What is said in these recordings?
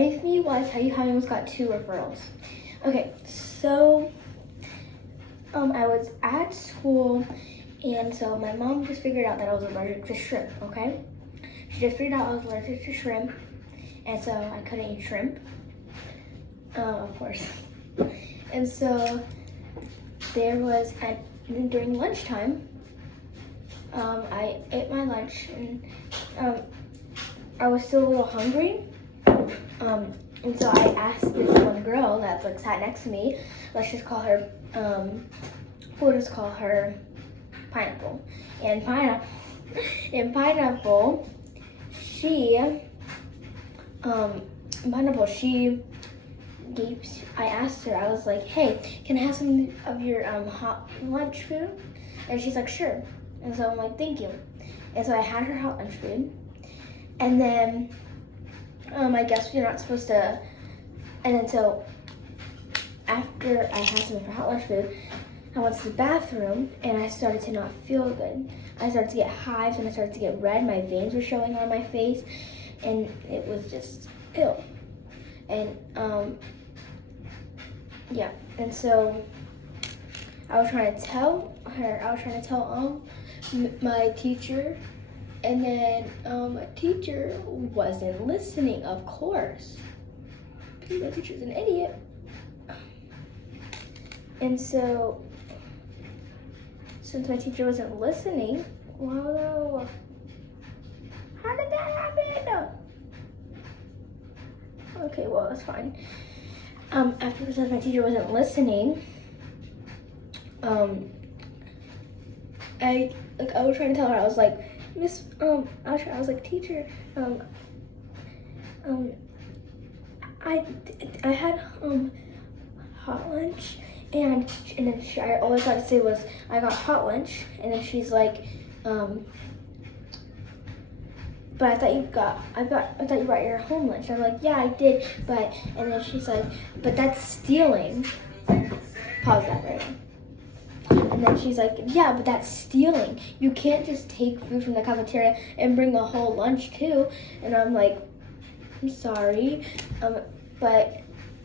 ready with me while I tell you how I almost got 2 referrals? Okay, so I was at school, and so my mom just figured out that I was allergic to shrimp, okay? She just figured out I was allergic to shrimp, and so I couldn't eat shrimp, of course. And so there was, during lunchtime, I ate my lunch, and I was still a little hungry. And so I asked this one girl that like sat next to me, let's just call her, we'll just call her Pineapple. And Pineapple, she I asked her, I was like, hey, can I have some of your hot lunch food? And she's like, sure. And so I'm like, thank you. And so I had her hot lunch food. And then I guess you're not supposed to, and then so after I had some of her hot lunch food, I went to the bathroom and I started to not feel good. I started to get hives and I started to get red. My veins were showing on my face and it was just ill. And yeah, and so I was trying to tell my teacher. And then my teacher wasn't listening, of course, because my teacher's an idiot. And so, since my teacher wasn't listening, wow, how did that happen? Okay, well, that's fine. Since my teacher wasn't listening, I was trying to tell her, I was like, Miss, I was like, teacher, I had hot lunch, and then I always got to say was I got hot lunch, and then she's like, but I thought you brought your home lunch. And I'm like, yeah, I did, and then she's like, but that's stealing. Pause that right now. And then she's like, yeah, but that's stealing. You can't just take food from the cafeteria and bring a whole lunch too. And I'm like, I'm sorry. And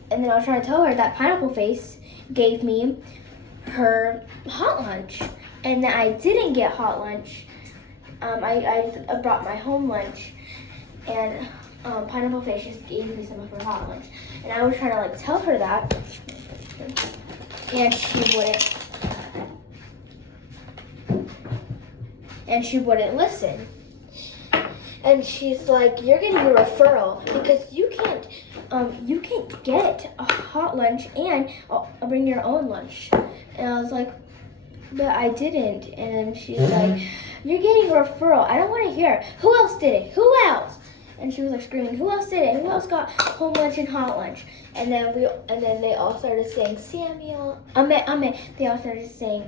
then I was trying to tell her that Pineapple Face gave me her hot lunch. And that I didn't get hot lunch. I brought my home lunch. And Pineapple Face just gave me some of her hot lunch. And I was trying to like tell her that. And she wouldn't listen. And she's like, you're getting a referral because you can't get a hot lunch and bring your own lunch. And I was like, but I didn't. And then she's like, you're getting a referral. I don't want to hear it. Who else did it? Who else? And she was like screaming, who else did it? Who else got home lunch and hot lunch? And then they all started saying Samuel. They all started saying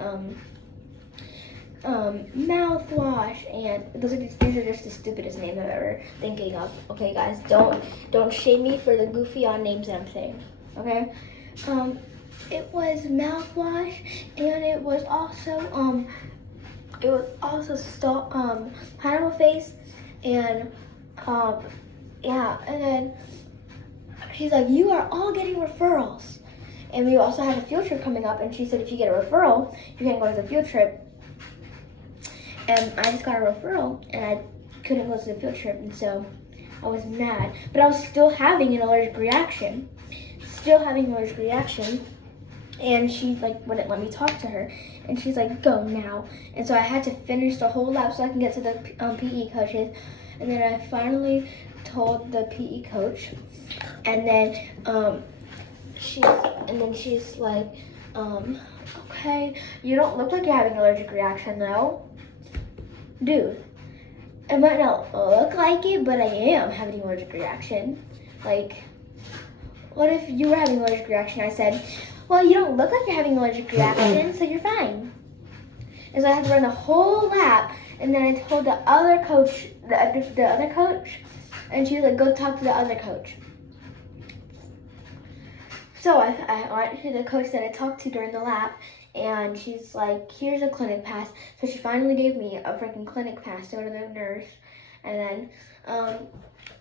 mouthwash, and these are just the stupidest names I've ever thinking of. Okay, guys, don't shame me for the goofy on names that I'm saying. Okay, it was mouthwash, and it was also Pineapple Face, and yeah, and then she's like, you are all getting referrals, and we also had a field trip coming up, and she said if you get a referral, you can go to the field trip. And I just got a referral, and I couldn't go to the field trip, and so I was mad. But I was still having an allergic reaction. And she like wouldn't let me talk to her. And she's like, go now. And so I had to finish the whole lap so I can get to the PE coaches. And then I finally told the PE coach. And then she's like, okay, you don't look like you're having an allergic reaction though. Dude, it might not look like it, but I am having an allergic reaction. Like, what if you were having an allergic reaction? I said, well, you don't look like you're having an allergic reaction, so you're fine. And so I had to run the whole lap, and then I told the other coach, and she was like, go talk to the other coach. So I went to the coach that I talked to during the lap, and she's like, here's a clinic pass. So she finally gave me a freaking clinic pass to go to the nurse. And then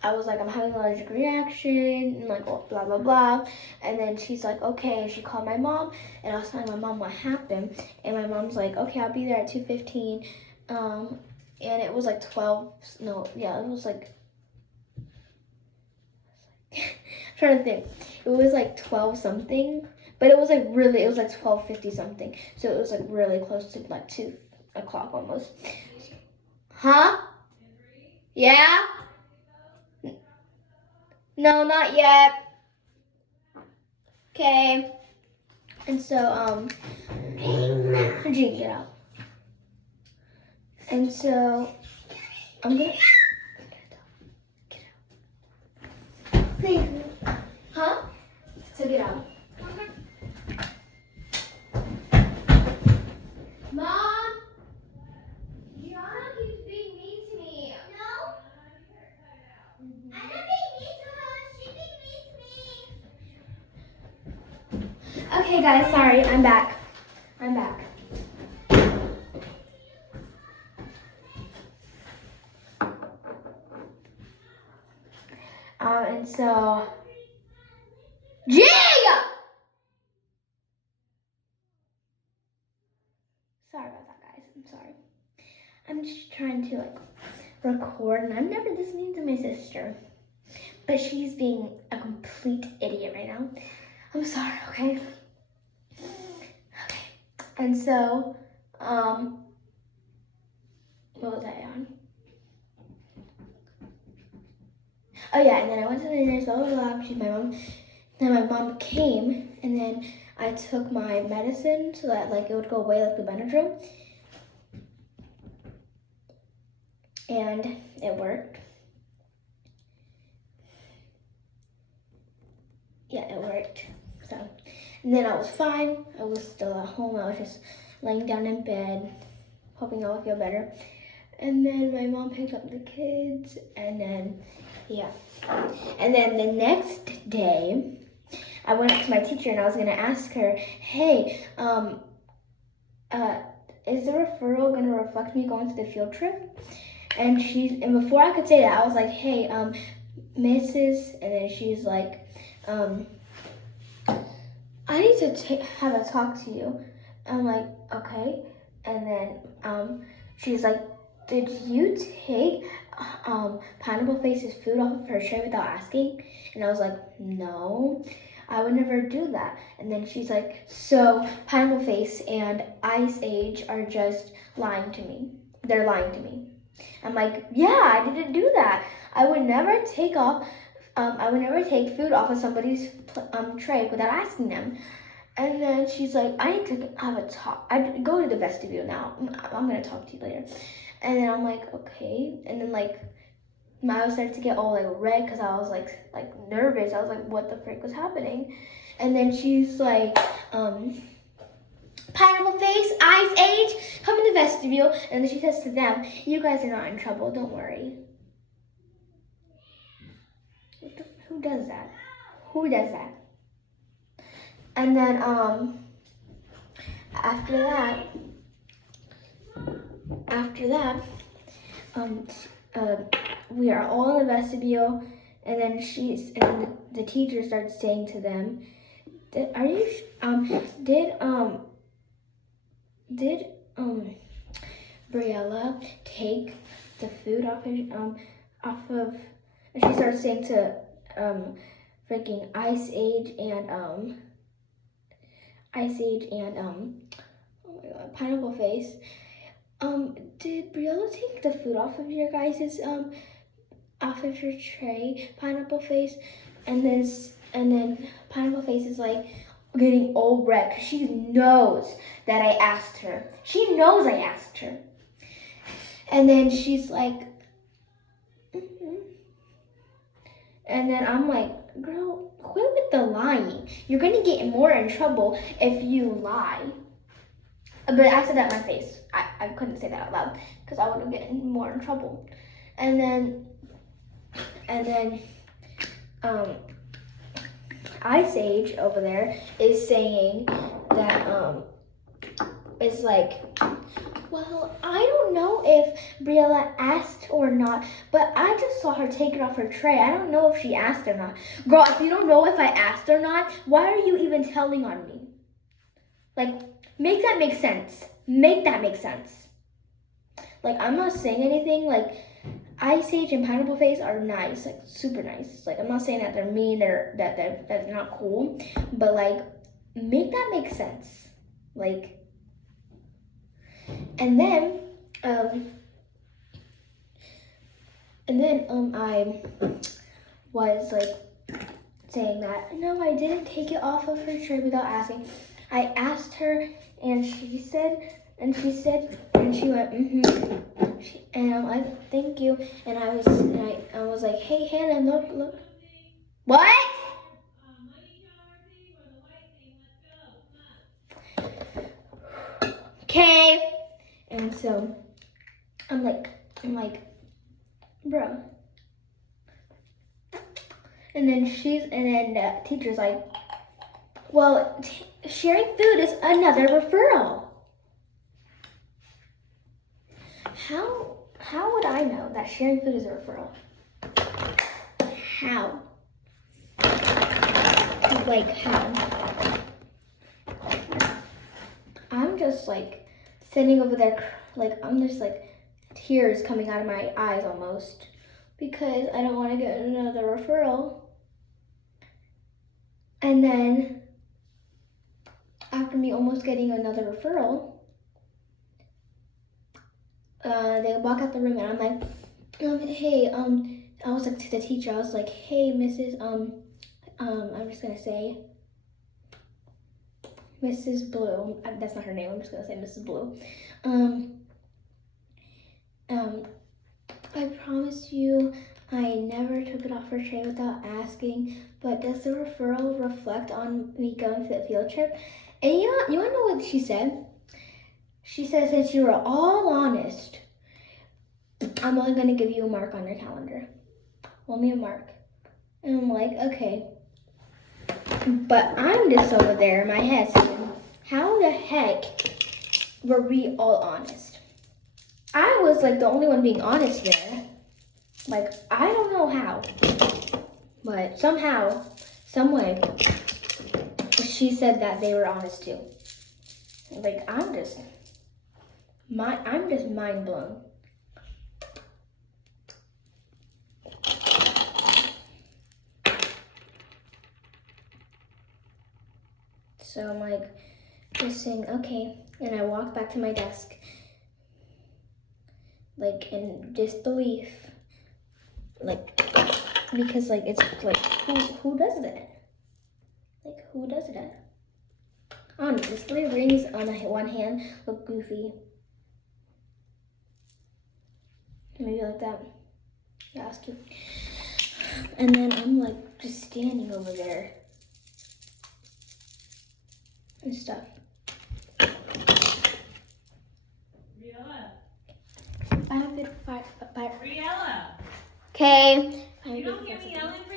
I was like, I'm having an allergic reaction, and like blah blah blah. And then she's like, okay. And she called my mom, and I was telling my mom what happened. And my mom's like, okay, I'll be there at 2:15. And it was like 12. No, yeah, it was like. I'm trying to think. It was like 12 something, but it was like really. It was like 12:50 something. So it was like really close to like 2 o'clock almost. Huh? Yeah. No, not yet. Okay. And so, Gigi, get out. And so, I'm gonna get out. Please. Huh? So get out. Mom, Gianna keeps being mean to me. No. I'm not being mean to her. She's being mean to me. Okay, guys, sorry. I'm back. And so, Gia! Sorry about that, guys. I'm sorry. I'm just trying to like record, and I'm never this mean to my sister, but she's being a complete idiot right now. I'm sorry. Okay. And so, what was I on? Oh yeah, and then I went to the nurse, blah blah blah. She's my mom. Then my mom came, and then I took my medicine so that like it would go away, like the Benadryl, and it worked. Yeah, it worked. So, and then I was fine. I was still at home. I was just laying down in bed, hoping I would feel better. And then my mom picked up the kids, and then, yeah. And then the next day, I went up to my teacher and I was gonna ask her, hey, is the referral gonna reflect me going to the field trip? And before I could say that, I was like, hey, Mrs., and then she's like, I need to have a talk to you. I'm like, okay. And then she's like, did you take Pineapple Face's food off of her tray without asking? And I was like, no, I would never do that. And then she's like, so Pineapple Face and Ice Age are just lying to me. They're lying to me. I'm like, yeah, I didn't do that. I would never take food off of somebody's tray without asking them. And then she's like, I need to have a talk. I go to the vestibule now. I'm gonna talk to you later. And then I'm like, okay. And then like my eyes started to get all like red because I was like nervous. I was like, what the frick was happening? And then she's like, Pineapple Face, Ice Age, come in the vestibule. And then she says to them, you guys are not in trouble, don't worry. Who does that? Who does that? And then after that, we are all in the vestibule, and then the teacher starts saying to them, did Briella take the food off of, and she starts saying to freaking Ice Age and oh my god, Pineapple Face. Did Briella take the food off of your guys's off of your tray, Pineapple Face? And then Pineapple Face is like getting all red because she knows that I asked her. She knows I asked her. And then she's like, And then I'm like, girl, quit with the lying. You're gonna get more in trouble if you lie. But I said that in my face. I couldn't say that out loud because I would have gotten more in trouble. And then Ice Age over there is saying that it's like, Well, I don't know if Briella asked or not, but I just saw her take it off her tray. I don't know if she asked or not. Girl, if you don't know if I asked or not, why are you even telling on me? Like, make that make sense. Make that make sense. Like, I'm not saying anything. Like, Ice Age and Pineapple Face are nice, like super nice. Like, I'm not saying that they're mean or that they're not cool, but like, make that make sense. Like, and then I was like saying that no, I didn't take it off of her tray without asking. I asked her, and she went, and I'm like, thank you. And I was like, hey, Hannah, look. What? Okay. And so I'm like, bro. And then the teacher's like, well, sharing food is another referral. How would I know that sharing food is a referral? How? Like, how? I'm just like sitting over there, like, I'm just like tears coming out of my eyes almost because I don't want to get another referral. And then after me almost getting another referral, they walk out the room, and I'm like, hey, I was like to the teacher, I was like, hey, Mrs. I'm just gonna say Mrs. Blue. That's not her name. I'm just gonna say Mrs. Blue. I promise you, I never took it off her tray without asking. But does the referral reflect on me going to the field trip? And you wanna know what she said? She said, since you were all honest, I'm only gonna give you a mark on your calendar. Only a mark. And I'm like, okay. But I'm just over there in my head saying, how the heck were we all honest? I was like the only one being honest there. Like, I don't know how. But somehow, some way, she said that they were honest too. Like, I'm just mind blown. So I'm like, just saying, okay. And I walk back to my desk, like in disbelief. Like, because like, it's like, who does that? Like, who does that? Honestly, rings on one hand look goofy. Maybe like that. I ask you. And then I'm like just standing over there and stuff. Briella. I have good fight. Briella. Okay. You don't hear me yelling for